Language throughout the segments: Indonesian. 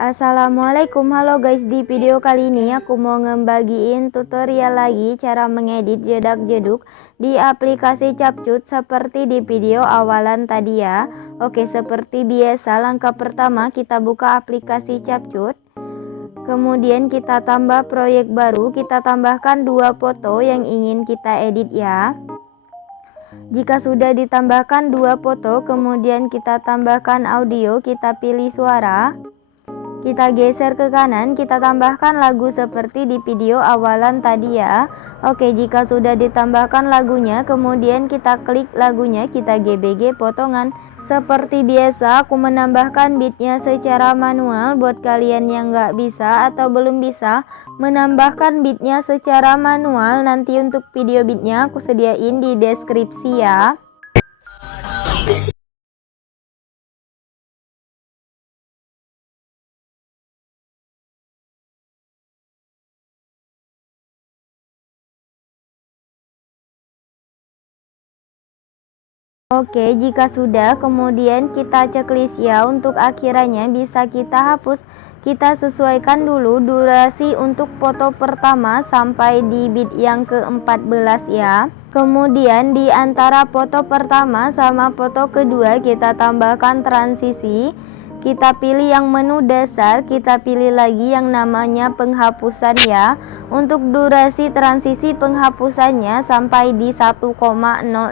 Assalamualaikum, halo guys. Di video kali ini aku mau ngebagiin tutorial lagi cara mengedit jedak-jeduk di aplikasi Capcut seperti di video awalan tadi ya. Oke, seperti biasa langkah pertama kita buka aplikasi Capcut. Kemudian kita tambah proyek baru, kita tambahkan 2 foto yang ingin kita edit ya. Jika sudah ditambahkan 2 foto, kemudian kita tambahkan audio, kita pilih suara. Kita geser ke kanan, kita tambahkan lagu seperti di video awalan tadi ya. Oke, jika sudah ditambahkan lagunya, kemudian kita klik lagunya, kita gbg potongan. Seperti biasa, aku menambahkan beatnya secara manual. Buat kalian yang nggak bisa atau belum bisa menambahkan beatnya secara manual, nanti untuk video beatnya aku sediain di deskripsi ya. Oke, jika sudah, kemudian kita checklist ya. Untuk akhirannya bisa kita hapus. Kita sesuaikan dulu durasi untuk foto pertama sampai di bit yang ke-14 ya. Kemudian di antara foto pertama sama foto kedua kita tambahkan transisi. Kita pilih yang menu dasar, kita pilih lagi yang namanya penghapusan ya. Untuk durasi transisi penghapusannya sampai di 1,0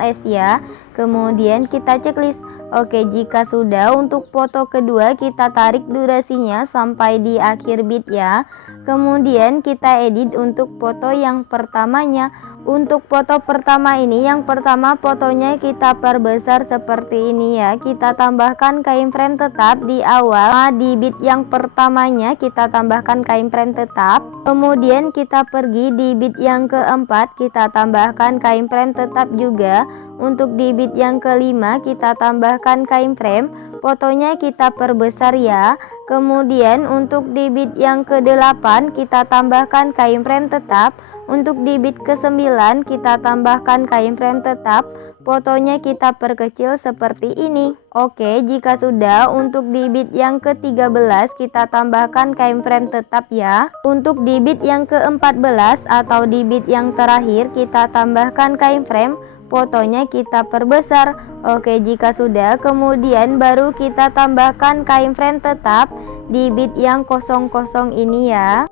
s ya. Kemudian kita checklist. Oke, jika sudah, untuk foto kedua kita tarik durasinya sampai di akhir bit ya. Kemudian kita edit untuk foto yang pertamanya. Untuk foto pertama ini, yang pertama fotonya kita perbesar seperti ini ya. Kita tambahkan keyframe tetap di awal. Di bit yang pertamanya kita tambahkan keyframe tetap. Kemudian kita pergi di bit yang keempat, kita tambahkan keyframe tetap juga. Untuk di bit yang kelima kita tambahkan keyframe, fotonya kita perbesar ya. Kemudian untuk di bit yang ke-8 kita tambahkan keyframe tetap. Untuk di bit ke-9 kita tambahkan keyframe tetap, fotonya kita perkecil seperti ini. Oke, jika sudah, untuk di bit yang ke-13 kita tambahkan keyframe tetap ya. Untuk di bit yang ke-14 atau di bit yang terakhir kita tambahkan keyframe, fotonya kita perbesar. Oke, jika sudah, kemudian baru kita tambahkan keyframe tetap di bit yang 00 ini ya.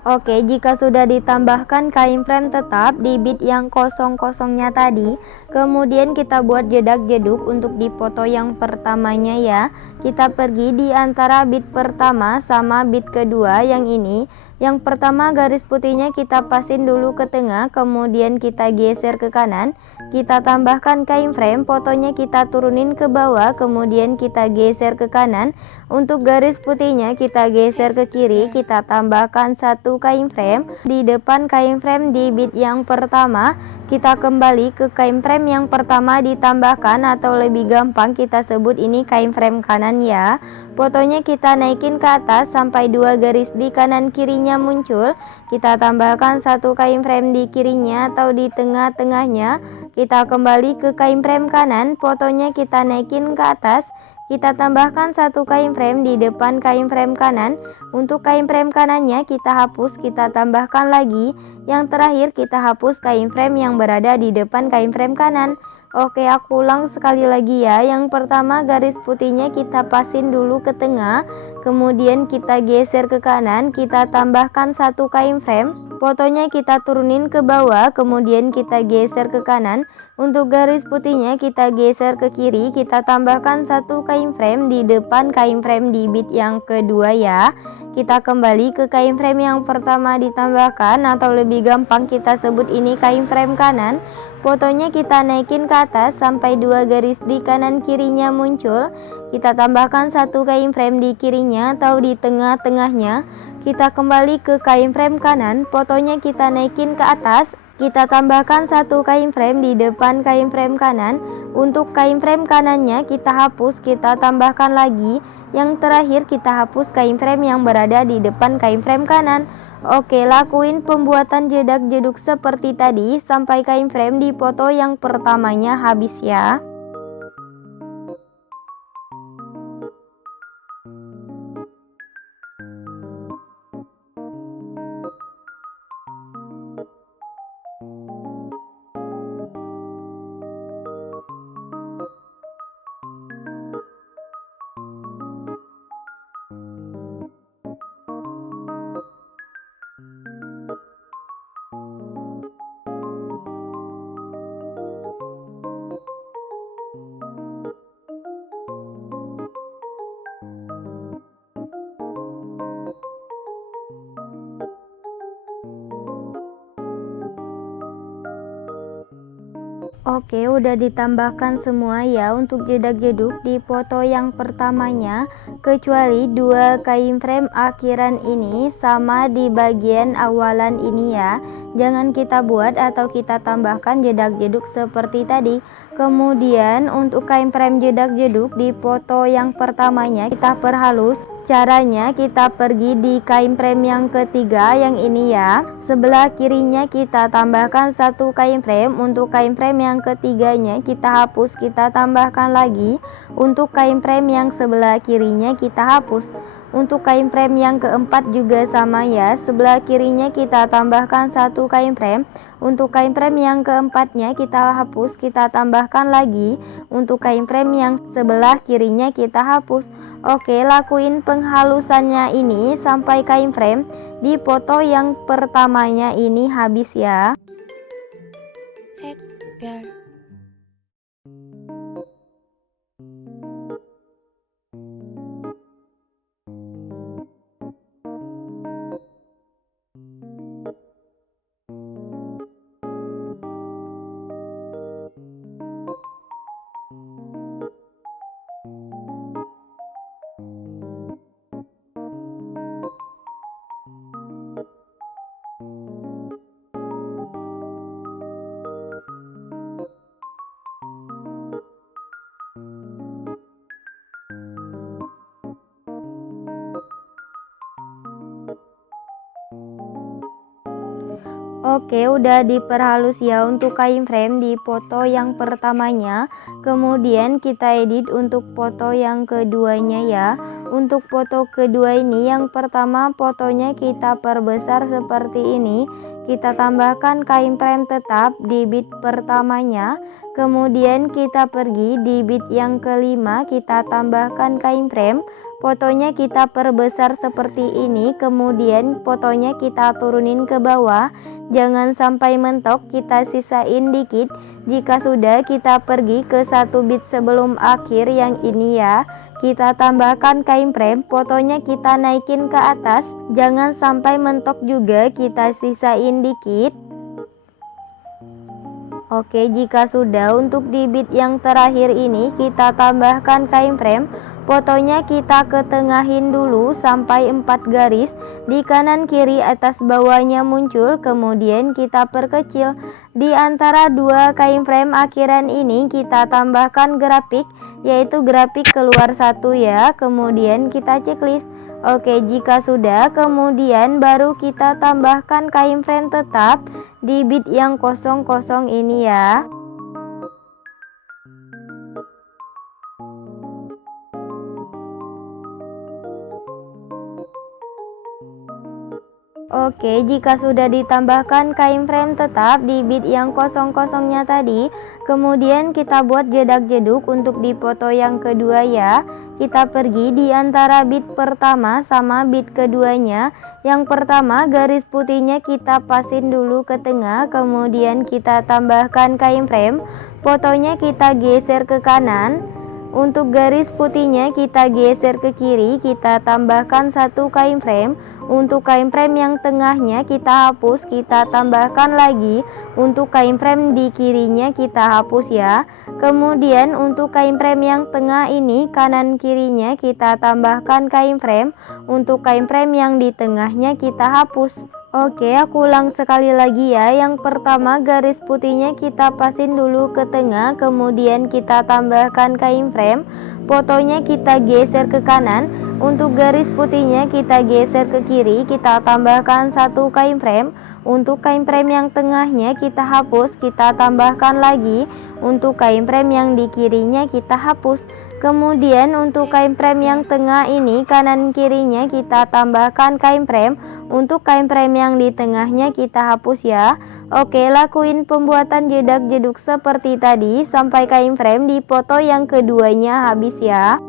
Oke, jika sudah ditambahkan keyframe tetap di bit yang 00-nya tadi, kemudian kita buat jedak-jeduk untuk di foto yang pertamanya ya. Kita pergi di antara bit pertama sama bit kedua yang ini. Yang pertama garis putihnya kita pasin dulu ke tengah, kemudian kita geser ke kanan. Kita tambahkan keyframe, fotonya kita turunin ke bawah, kemudian kita geser ke kanan. Untuk garis putihnya kita geser ke kiri, kita tambahkan 1 keyframe. Di depan keyframe di bit yang pertama, kita kembali ke keyframe yang pertama ditambahkan, atau lebih gampang kita sebut ini keyframe kanan ya. Fotonya kita naikin ke atas sampai 2 garis di kanan kirinya muncul. Kita tambahkan 1 keyframe di kirinya atau di tengah-tengahnya. Kita kembali ke keyframe kanan, fotonya kita naikin ke atas. Kita tambahkan 1 keyframe di depan keyframe kanan. Untuk keyframe kanannya kita hapus, kita tambahkan lagi. Yang terakhir kita hapus keyframe yang berada di depan keyframe kanan. Oke, aku ulang sekali lagi ya. Yang pertama garis putihnya kita pasin dulu ke tengah, kemudian kita geser ke kanan, kita tambahkan 1 keyframe. Fotonya kita turunin ke bawah, kemudian kita geser ke kanan. Untuk garis putihnya kita geser ke kiri, kita tambahkan satu kain frame di depan kain frame di bit yang kedua ya. Kita kembali ke kain frame yang pertama ditambahkan, atau lebih gampang kita sebut ini kain frame kanan. Fotonya kita naikin ke atas sampai dua garis di kanan kirinya muncul. Kita tambahkan satu kain frame di kirinya atau di tengah-tengahnya. Kita kembali ke kain frame kanan, fotonya kita naikin ke atas. Kita tambahkan satu kain frame di depan kain frame kanan. Untuk kain frame kanannya kita hapus, kita tambahkan lagi. Yang terakhir kita hapus kain frame yang berada di depan kain frame kanan. Oke, lakuin pembuatan jedak-jeduk seperti tadi sampai kain frame di foto yang pertamanya habis ya. Oke, udah ditambahkan semua ya untuk jedak-jeduk di foto yang pertamanya, kecuali dua kain frame akhiran ini sama di bagian awalan ini ya. Jangan kita buat atau kita tambahkan jedak-jeduk seperti tadi. Kemudian untuk kain frame jedak-jeduk di foto yang pertamanya kita perhalus. Caranya kita pergi di kain frame yang ketiga yang ini ya. Sebelah kirinya kita tambahkan satu kain frame. Untuk kain frame yang ketiganya kita hapus, kita tambahkan lagi. Untuk kain frame yang sebelah kirinya kita hapus. Untuk kain frame yang keempat juga sama ya. Sebelah kirinya kita tambahkan satu kain frame. Untuk kain frame yang keempatnya kita hapus, kita tambahkan lagi. Untuk kain frame yang sebelah kirinya kita hapus. Oke, lakuin penghalusannya ini sampai kain frame di foto yang pertamanya ini habis ya. Set biar Oke, udah diperhalus ya untuk kain frame di foto yang pertamanya. Kemudian kita edit untuk foto yang keduanya ya. Untuk foto kedua ini, yang pertama fotonya kita perbesar seperti ini. Kita tambahkan kain frame tetap di bit pertamanya. Kemudian kita pergi di bit yang kelima, kita tambahkan kain frame. Fotonya kita perbesar seperti ini. Kemudian fotonya kita turunin ke bawah. Jangan sampai mentok, kita sisain dikit. Jika sudah, kita pergi ke satu bit sebelum akhir yang ini ya. Kita tambahkan kain frame, fotonya kita naikin ke atas. Jangan sampai mentok juga, kita sisain dikit. Oke, jika sudah, untuk di bit yang terakhir ini kita tambahkan kain frame. Fotonya kita ketengahin dulu sampai 4 garis. Di kanan kiri atas bawahnya muncul, kemudian kita perkecil. Di antara dua kain frame akhiran ini kita tambahkan grafik, yaitu grafik keluar satu ya. Kemudian kita checklist. Oke, jika sudah, kemudian baru kita tambahkan kain frame tetap di bit yang kosong ini ya. Oke, jika sudah ditambahkan keyframe tetap di bit yang kosong-kosongnya tadi, kemudian kita buat jedak-jeduk untuk di foto yang kedua ya. Kita pergi di antara bit pertama sama bit keduanya. Yang pertama garis putihnya kita pasin dulu ke tengah, kemudian kita tambahkan keyframe. Fotonya kita geser ke kanan. Untuk garis putihnya kita geser ke kiri, kita tambahkan satu keyframe. Untuk keyframe yang tengahnya kita hapus, kita tambahkan lagi. Untuk keyframe di kirinya kita hapus ya. Kemudian untuk keyframe yang tengah ini kanan kirinya kita tambahkan keyframe. Untuk keyframe yang di tengahnya kita hapus. Oke, aku ulang sekali lagi ya. Yang pertama garis putihnya kita pasin dulu ke tengah, kemudian kita tambahkan keyframe. Fotonya kita geser ke kanan. Untuk garis putihnya kita geser ke kiri, kita tambahkan satu keyframe. Untuk keyframe yang tengahnya kita hapus, kita tambahkan lagi. Untuk keyframe yang di kirinya kita hapus. Kemudian untuk keyframe yang tengah ini kanan kirinya kita tambahkan keyframe. Untuk keyframe yang di tengahnya kita hapus ya. Oke, lakuin pembuatan jedak-jeduk seperti tadi sampai keyframe di foto yang keduanya habis ya.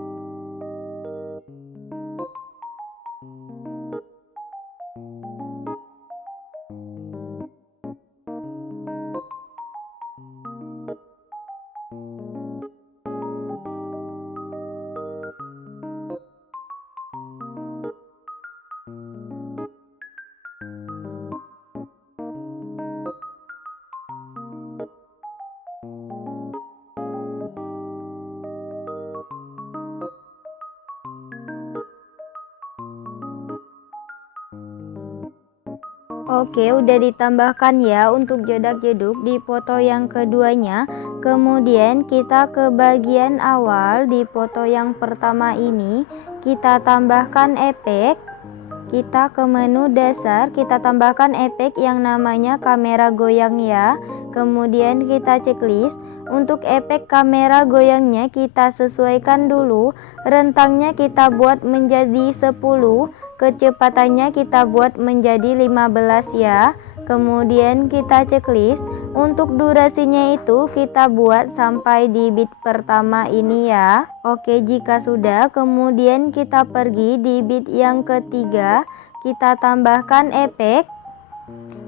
Oke, udah ditambahkan ya untuk jedak-jeduk di foto yang keduanya. Kemudian kita ke bagian awal di foto yang pertama ini, kita tambahkan efek. Kita ke menu dasar, kita tambahkan efek yang namanya kamera goyang ya. Kemudian kita checklist. Untuk efek kamera goyangnya kita sesuaikan dulu. Rentangnya kita buat menjadi 10. Kecepatannya kita buat menjadi 15 ya. Kemudian kita checklist. Untuk durasinya itu kita buat sampai di bit pertama ini ya. Oke, jika sudah, kemudian kita pergi di bit yang ketiga. Kita tambahkan efek.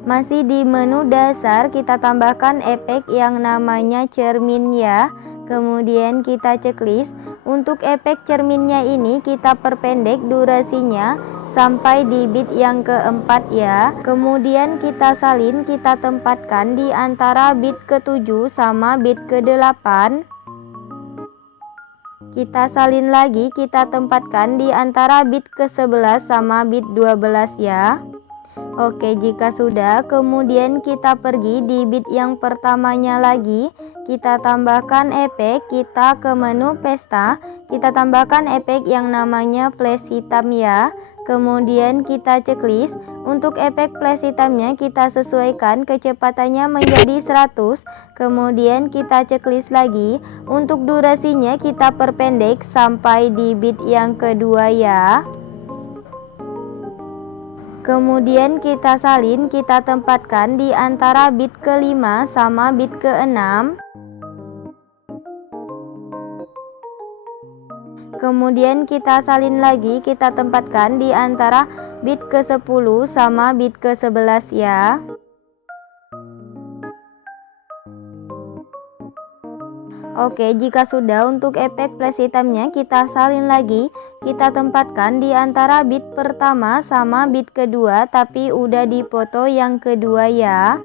Masih di menu dasar kita tambahkan efek yang namanya cermin ya. Kemudian kita checklist. Untuk efek cerminnya ini kita perpendek durasinya sampai di bit yang keempat ya. Kemudian kita salin, kita tempatkan di antara bit ke-7 sama bit ke-8. Kita salin lagi, kita tempatkan di antara bit ke-11 sama bit 12 ya. Oke, jika sudah, kemudian kita pergi di bit yang pertamanya lagi. Kita tambahkan efek, kita ke menu pesta, kita tambahkan efek yang namanya flash hitam ya. Kemudian kita checklist. Untuk efek flash hitamnya kita sesuaikan kecepatannya menjadi 100. Kemudian kita checklist lagi. Untuk durasinya kita perpendek sampai di bit yang kedua ya. Kemudian kita salin, kita tempatkan di antara bit ke-5 sama bit ke-6. Kemudian kita salin lagi, kita tempatkan di antara bit ke-10 sama bit ke-11 ya. Oke, jika sudah, untuk efek flash hitamnya kita salin lagi, kita tempatkan di antara bit pertama sama bit kedua, tapi udah di foto yang kedua ya.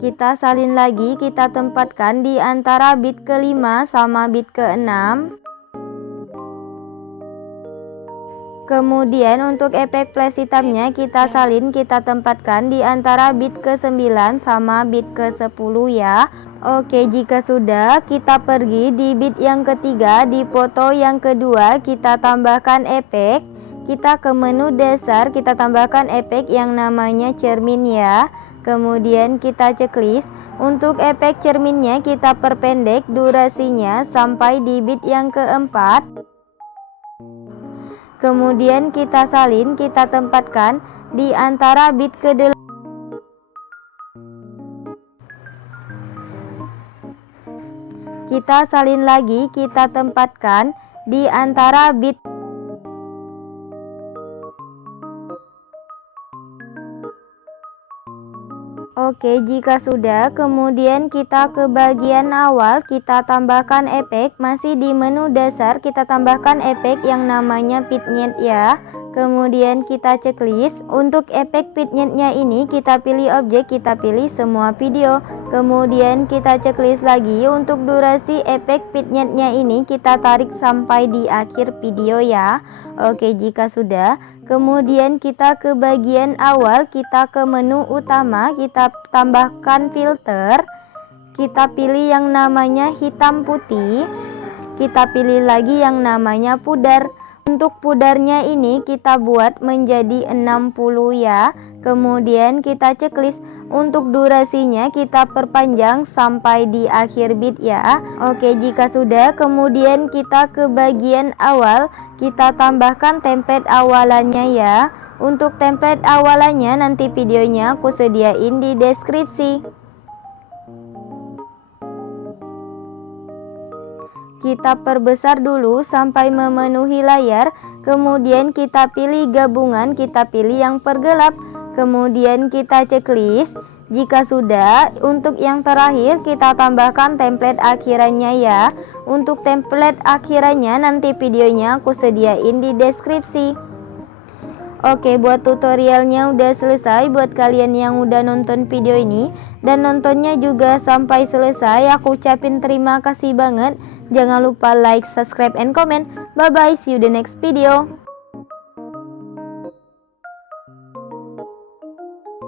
Kita salin lagi, kita tempatkan di antara bit ke-5 sama bit ke-6. Kemudian untuk efek flash hitamnya kita salin, kita tempatkan di antara bit ke-9 sama bit ke-10 ya. Oke, jika sudah, kita pergi di bit yang ketiga, di foto yang kedua kita tambahkan efek. Kita ke menu dasar, kita tambahkan efek yang namanya cermin ya. Kemudian kita checklist. Untuk efek cerminnya kita perpendek durasinya sampai di bit yang keempat. Kemudian kita salin, kita tempatkan di antara bit ke-8. Kita salin lagi, kita tempatkan di antara bit. Oke, jika sudah, kemudian kita ke bagian awal, kita tambahkan efek. Masih di menu dasar, kita tambahkan efek yang namanya vignette ya. Kemudian kita checklist. Untuk efek vignette-nya ini, kita pilih objek, kita pilih semua video. Kemudian kita checklist lagi. Untuk durasi efek vignette-nya ini, kita tarik sampai di akhir video ya. Oke, jika sudah, kemudian kita ke bagian awal, kita ke menu utama, kita tambahkan filter, kita pilih yang namanya hitam putih, kita pilih lagi yang namanya pudar. Untuk pudarnya ini kita buat menjadi 60 ya. Kemudian kita checklist. Untuk durasinya kita perpanjang sampai di akhir bit ya. Oke, jika sudah, kemudian kita ke bagian awal, kita tambahkan template awalannya ya. Untuk template awalannya nanti videonya aku sediain di deskripsi. Kita perbesar dulu sampai memenuhi layar. Kemudian kita pilih gabungan, kita pilih yang pergelap. Kemudian kita checklist. Jika sudah, untuk yang terakhir kita tambahkan template akhirannya ya. Untuk template akhirannya nanti videonya aku sediain di deskripsi. Oke, buat tutorialnya udah selesai. Buat kalian yang udah nonton video ini dan nontonnya juga sampai selesai, aku ucapin terima kasih banget. Jangan lupa like, subscribe, and comment. Bye bye, see you the next video.